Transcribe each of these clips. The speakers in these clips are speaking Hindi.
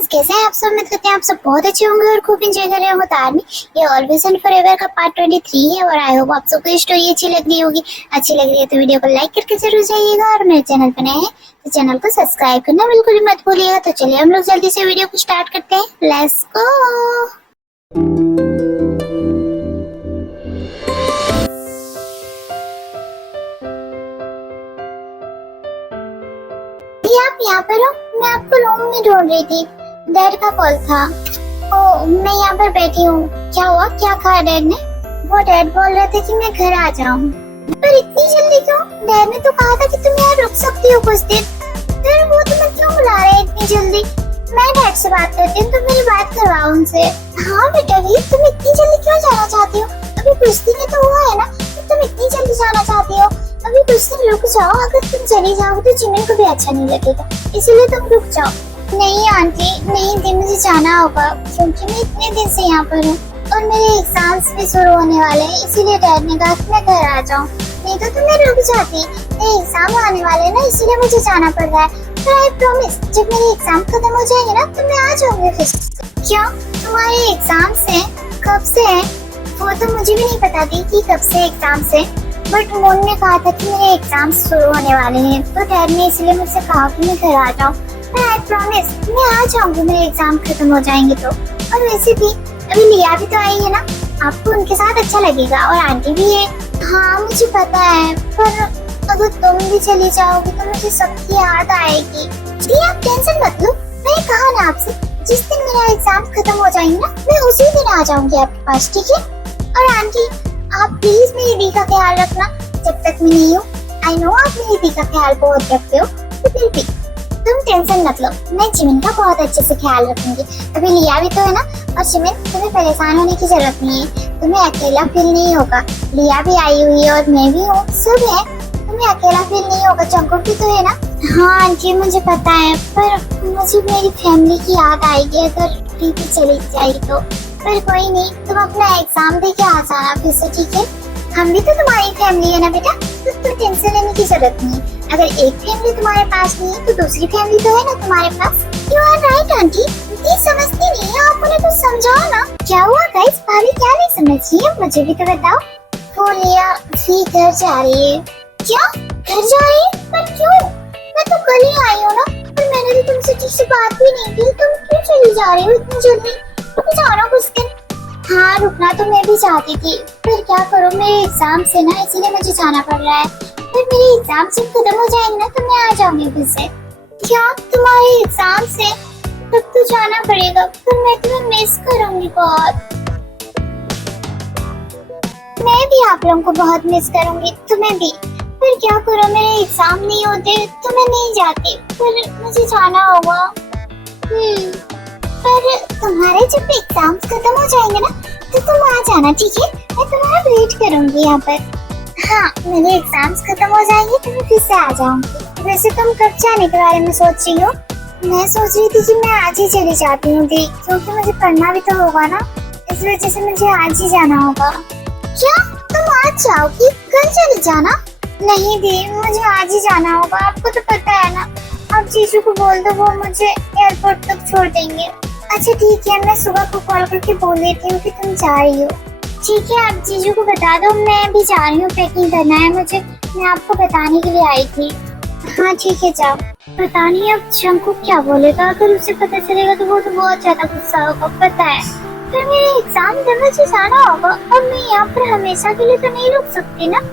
फ्रेंड्स, कैसे हैं आप सब? उम्मीद करते हैं आप सब बहुत अच्छे होंगे और खूब एंजॉय कर रहे होंगे। आर्मी ये ऑलवेज एंड फॉरएवर का पार्ट 23 है और आई होप आप सबको स्टोरी अच्छी लग रही होगी। अच्छी लग रही है तो वीडियो को लाइक करके जरूर जाइएगा और मेरे चैनल पर नए हैं तो चैनल को सब्सक्राइब करना बिल्कुल भी मत भूलिएगा। तो चलिए हम लोग जल्दी से वीडियो को स्टार्ट करते हैं। Let's go. आप यहाँ पर हो? मैं आपको रूम में ढूंढ रही थी। डैड का कॉल था। ओ, मैं यहाँ पर बैठी हूँ। क्या हुआ? क्या कहा डैड ने? वो डैड बोल रहे थे कि मैं घर आ जाऊँ। पर इतनी जल्दी क्यों? डैड ने तो कहा था कि तुम यहाँ रुक सकती हो कुछ दिन। फिर वो तुम्हें क्यों बुला रहे हैं इतनी जल्दी? मैं डैड से बात करती हूँ, तुम मेरी बात करवाओ उनसे। हाँ बेटा वीर, तुम इतनी जल्दी क्यों जाना चाहती हो? अभी कुछ दिन तो हुआ है ना, तो तुम इतनी जल्दी जाना चाहती हो? अभी कुछ दिन रुक जाओ। अगर तुम चली जाओ तो जिमिन को भी अच्छा नहीं लगेगा, इसीलिए तुम रुक जाओ। नहीं आंटी, नहीं दी, मुझे जाना होगा क्योंकि मैं इतने दिन से यहाँ पर हूँ और मेरे एग्जाम्स भी शुरू होने वाले हैं, इसीलिए डैड ने कहा कि मैं घर आ जाऊँ। नहीं तो तुम्हें रुक जाती। मेरे एग्जाम आने वाले हैं ना, इसीलिए मुझे जाना पड़ रहा है। पर आई प्रॉमिस, जब मेरे एग्जाम खत्म हो जाएंगे ना तो मैं आ जाऊंगी फिर। क्यों, तुम्हारे एग्जाम्स हैं? कब से है? वो तो मुझे भी नहीं पता थी कि कब से एग्जाम्स है, बट मोन ने कहा था कि मेरे एग्जाम शुरू होने वाले हैं तो डैड ने इसलिए मुझसे कहा कि मैं घर आ जाऊँ। मैं आई प्रॉमिस मैं आ जाऊंगी, मेरे एग्जाम खत्म हो जाएंगे तो। और वैसे भी अभी लिया भी तो आई है ना, आपको उनके साथ अच्छा लगेगा और आंटी भी है। हाँ मुझे पता है, पर अगर तुम भी चली जाओगी तो मुझे सबकी याद आएगी। जी आप टेंशन मत लो, मैंने कहा ना आपसे, जिस दिन मेरा एग्जाम खत्म हो जाएंगे ना मैं उसी दिन आ जाऊंगी आपके पास, ठीक है? और आंटी आप प्लीज मेरी दी का ख्याल रखना जब तक मैं नहीं हूँ। आई नो आप मेरी दी का ख्याल बहुत रखते हो, तो फिर भी तुम टेंशन मत लो, मैं जिमिन का बहुत अच्छे से ख्याल रखूंगी। अभी लिया भी तो है ना, और जिमिन तुम्हें परेशान होने की जरूरत नहीं है, तुम्हें अकेला फील नहीं होगा। लिया भी आई हुई है और मैं भी हूँ, सब है, तुम्हें अकेला फील नहीं होगा। जंकुक भी तो है ना। हाँ आंटी मुझे पता है, पर मुझे मेरी फैमिली की याद आएगी अगर प्रीति चली जाएगी तो। पर कोई नहीं, तुम अपना एग्जाम दे के आ जाना फिर से, ठीक है? हम भी तो तुम्हारी फैमिली है ना बेटा, तो तुम टेंशन लेने की जरूरत नहीं है। अगर एक फैमिली तुम्हारे पास नहीं है तो दूसरी फैमिली तो है ना तुम्हारे पास। यू आर राइट आंटी, ये समझती नहीं है, आप उन्हें कुछ समझाओ ना। क्या हुआ गाइस, भाभी क्या नहीं समझ रही है? मुझे भी तो बताओ। वो लिया भी घर जा रही है। क्या घर जा रही है? पर क्यों? मैं तो कल ही आई हूँ ना, पर मैंने तो तुमसे ठीक से बात भी नहीं की। तुम क्यों चली जा रही हो इतनी जल्दी? रुक जाओ ना कुछ दिन। हाँ रुकना तो मैं भी चाहती थी, पर क्या करूँ, मेरे एग्जाम से ना, इसीलिए मुझे जाना पड़ रहा है। पर मेरे एग्जाम से खत्म हो जाएंगे ना तो मैं आ जाऊंगी फिर से। क्या तुम्हारे एग्जाम से? तब तो जाना पड़ेगा, पर मैं तुम्हें मिस करूंगी बहुत। मैं भी आप लोगों को बहुत मिस करूंगी, तुम्हें भी। पर क्या करूँ, मेरे एग्जाम नहीं होते तो मैं नहीं जाती, पर मुझे जाना होगा। पर तुम्हारे जब एग्जाम्स खत्म हो जाएंगे ना तो तुम आ जाना, ठीक है? मैं तुम्हारा वेट करूंगी यहाँ पर। हाँ मेरे एग्जाम्स खत्म हो जाएंगे तो मैं फिर से आ जाऊंगी। वैसे तुम कब जाने के बारे में सोच रही हो? मैं सोच रही थी कि मैं आज ही चली जाती हूँ दी, क्योंकि मुझे पढ़ना भी तो होगा ना, इस वजह से मुझे आज ही जाना होगा। क्या तुम आज जाओगी? कल चली जाना? नहीं दी, मुझे आज ही जाना होगा, आपको तो पता है ना। आप जीजू को बोल दो, वो मुझे एयरपोर्ट तक छोड़ देंगे। अच्छा ठीक है, मैं सुबह को कॉल करके बोल देती हूँ कि तुम जा रही हो। ठीक है, आप जीजू को बता दो मैं भी जा रही हूँ, पैकिंग करना है मुझे, मैं आपको बताने के लिए आई थी। हाँ ठीक है जाओ। पता नहीं अब जंकुक क्या बोलेगा, अगर उसे पता चलेगा तो वो तो बहुत ज्यादा गुस्सा होगा, पता है। फिर मेरे एग्जाम जब मुझे जाना होगा और मैं यहाँ पर हमेशा के लिए तो नहीं रुक सकती ना।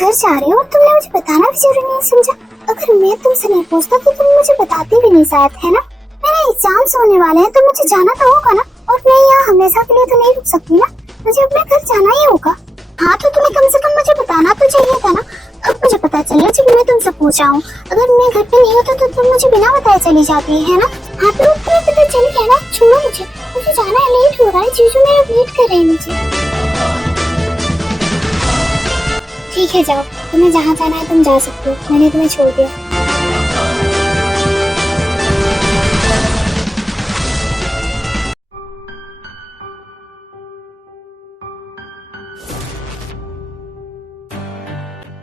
घर जा रहे हो और तुमने मुझे बताना भी जरूरी नहीं समझा। अगर मैं तुमसे नहीं पूछता तो तुम मुझे बताती भी नहीं शायद, है ना? मेरे एग्जाम्स होने वाले हैं तो मुझे जाना तो होगा ना, और मैं यहाँ हमेशा के लिए तो नहीं रुक सकती ना, मुझे अपने घर जाना ही होगा। हाँ तो तुम्हें कम से कम मुझे बताना तो चाहिए था ना। अब मुझे पता चला जब मैं तुमसे पूछ जाऊँ। अगर मैं घर पे नहीं होता तो तुम मुझे बिना बताए चली जाती है ना। हाँ तो तुम्हें पता चल गया ना, छोड़ो मुझे, मुझे जाना है, लेट हो रहा है, जीजू मेरा वेट कर रहे हैं नीचे। ठीक है जाओ, तुम्हें जहाँ जाना है तुम जा सकते हो, मैंने तुम्हें छोड़ दिया।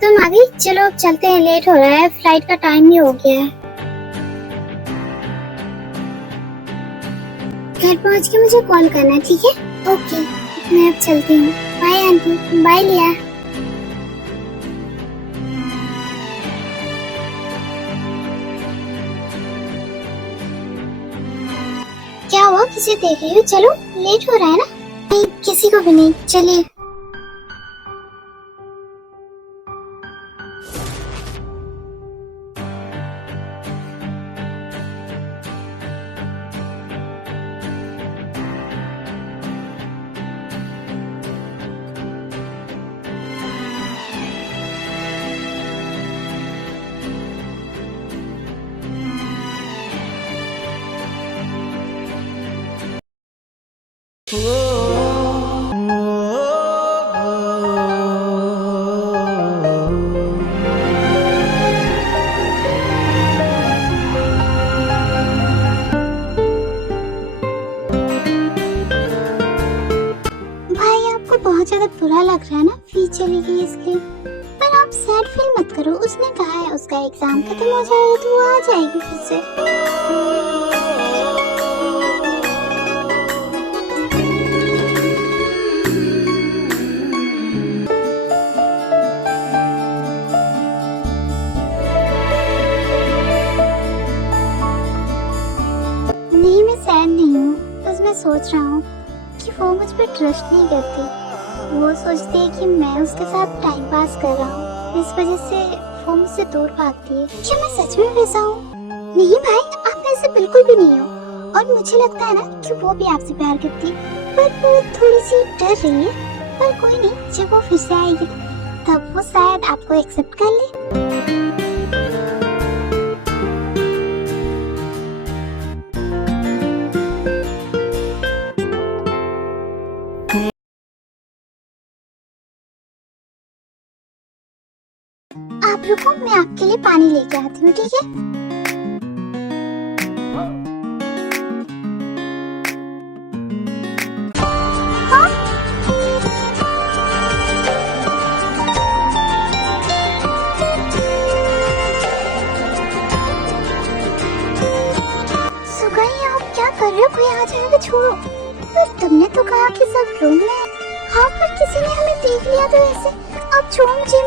तुम आ गई, चलो अब चलते हैं, लेट हो रहा है, फ्लाइट का टाइम भी हो गया है। घर पहुंच के मुझे कॉल करना, ठीक है? ओके, मैं अब चलती हूँ। Bye aunty. बाय लिया। क्या हुआ, किसे देख रही हो? चलो, लेट हो रहा है ना। नहीं, किसी को भी नहीं, चलिए। बहुत ज्यादा बुरा लग रहा है ना, फी चली गई इसलिए। पर आप सैड फील मत करो, उसने कहा है उसका एग्जाम खत्म हो जाएगा तो वो आ जाएगी फिर से। नहीं, मैं सैड नहीं हूँ, बस मैं सोच रहा हूँ कि वो मुझ पर ट्रस्ट नहीं करती। वो सोचती है कि मैं उसके साथ टाइम पास कर रहा हूँ, इस वजह से वो मुझसे दूर भागती है। क्या मैं सच में वैसा हूँ? नहीं भाई, आप ऐसे बिल्कुल भी नहीं हो। और मुझे लगता है ना कि वो भी आपसे प्यार करती है, पर वो थोड़ी सी डर रही है। पर कोई नहीं, जब वो फिर से आएगी तब वो शायद आपको एक्सेप्ट कर ले। आप रुको, मैं आपके लिए पानी लेके आती हूँ, ठीक है? हाँ? सुगई, आप क्या कर रहे हो? कोई आ जाएगा, छोड़ो। पर तुमने तो कहा कि सब रूम में। हाँ, पर किसी ने हमें देख लिया तो ऐसे। अब छोड़ो मुझे,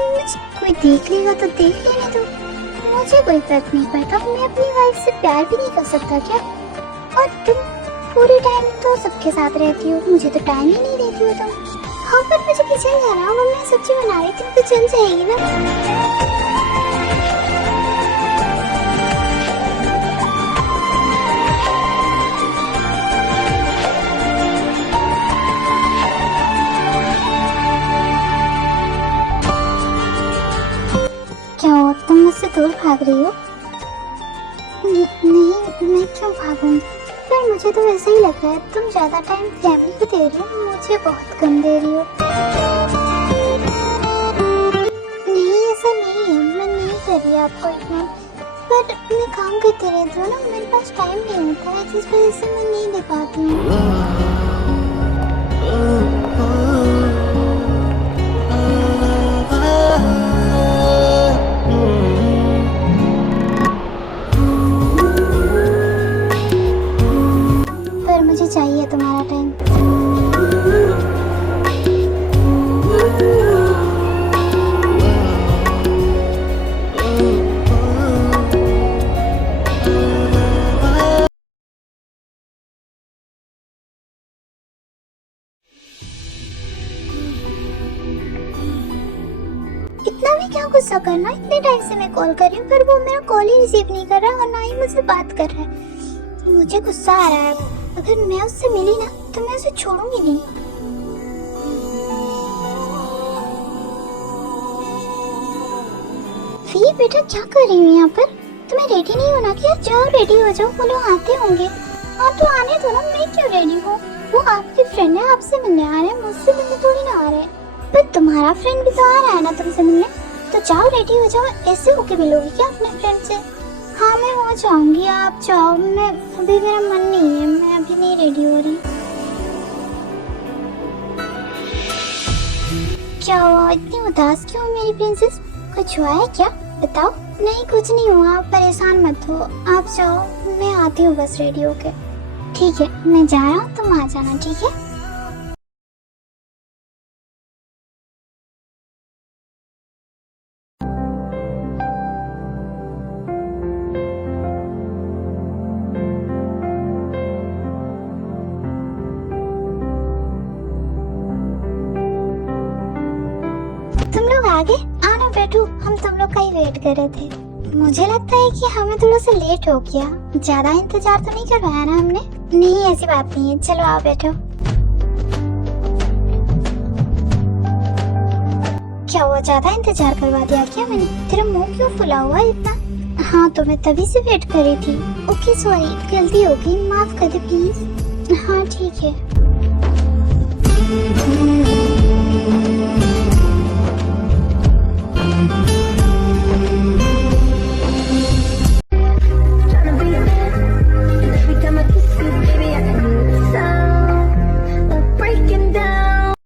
कोई देख लेगा तो देख लेने दो, मुझे कोई फर्क नहीं पड़ता। मैं अपनी वाइफ से प्यार भी नहीं कर सकता क्या? और तुम पूरे टाइम तो सबके साथ रहती हो, मुझे तो टाइम ही नहीं देती हो तुम। हाँ, पर मुझे किचन जाना होगा, मैं सब्जी बना रही थी तो चल जाएगी ना। क्या हुआ, तुम मुझसे दूर भाग रही हो? नहीं, मैं क्यों भागूंगी? पर मुझे तो वैसे ही लग रहा है तुम ज्यादा टाइम फैमिली को दे रही हो, मुझे बहुत कम दे रही हो। नहीं, ऐसा नहीं है, मैं नहीं कर रही आपको इग्नोर, पर मैं काम करते रहती हूँ ना, मेरे पास टाइम नहीं होता है, जिस वजह से मैं नहीं दे पाती हूँ। पर मुझे चाहिए तुम्हारा टाइम। इतना भी क्या गुस्सा करना, इतने टाइम से मैं कॉल कर रही हूँ पर वो मेरा कॉल ही रिसीव नहीं कर रहा और ना ही मुझसे बात कर रहा है। मुझे गुस्सा आ रहा है, अगर मैं उससे मिली ना तो मैं उसे छोड़ूंगी नहीं। वी बेटा क्या कर रही हो यहाँ पर? तुम्हें रेडी नहीं होना क्या? जाओ रेडी हो जाओ, वो लोग आते होंगे। हाँ तो आने दो ना, मैं क्यों रेडी हूँ? वो आपके फ्रेंड है, आपसे मिलने आ रहे हैं, मुझसे मिलने थोड़ी ना आ रहे हैं। पर तुम्हारा फ्रेंड भी तो आ रहा है ना तुमसे मिलने, तो जाओ रेडी हो जाओ। ऐसे होके मिलोगी क्या अपने फ्रेंड से? हाँ मैं हो जाऊंगी, आप जाओ। मैं अभी, मेरा मन नहीं है, मैं अभी नहीं रेडी हो रही। क्या हुआ, इतनी उदास क्यों मेरी प्रिंसेस? कुछ हुआ है क्या? बताओ। नहीं कुछ नहीं हुआ, आप परेशान मत हो, आप जाओ, मैं आती हूँ बस रेडी होके। ठीक है मैं जा रहा हूँ, तुम आ जाना, ठीक है? तुम लोग आ गए? आना बैठो, हम तुम लोग का ही वेट कर रहे थे। मुझे लगता है कि हमें थोड़ा सा लेट हो गया, ज्यादा इंतजार तो नहीं करवाया ना हमने? नहीं ऐसी बात नहीं है, चलो आओ बैठो। क्या हुआ, ज्यादा इंतजार करवा दिया क्या मैंने? तेरा मुंह क्यों फुला हुआ है इतना? हाँ तो मैं तभी से वेट कर रही थी। ओके सॉरी, गलती हो गई, माफ कर दे प्लीज। हाँ ठीक है।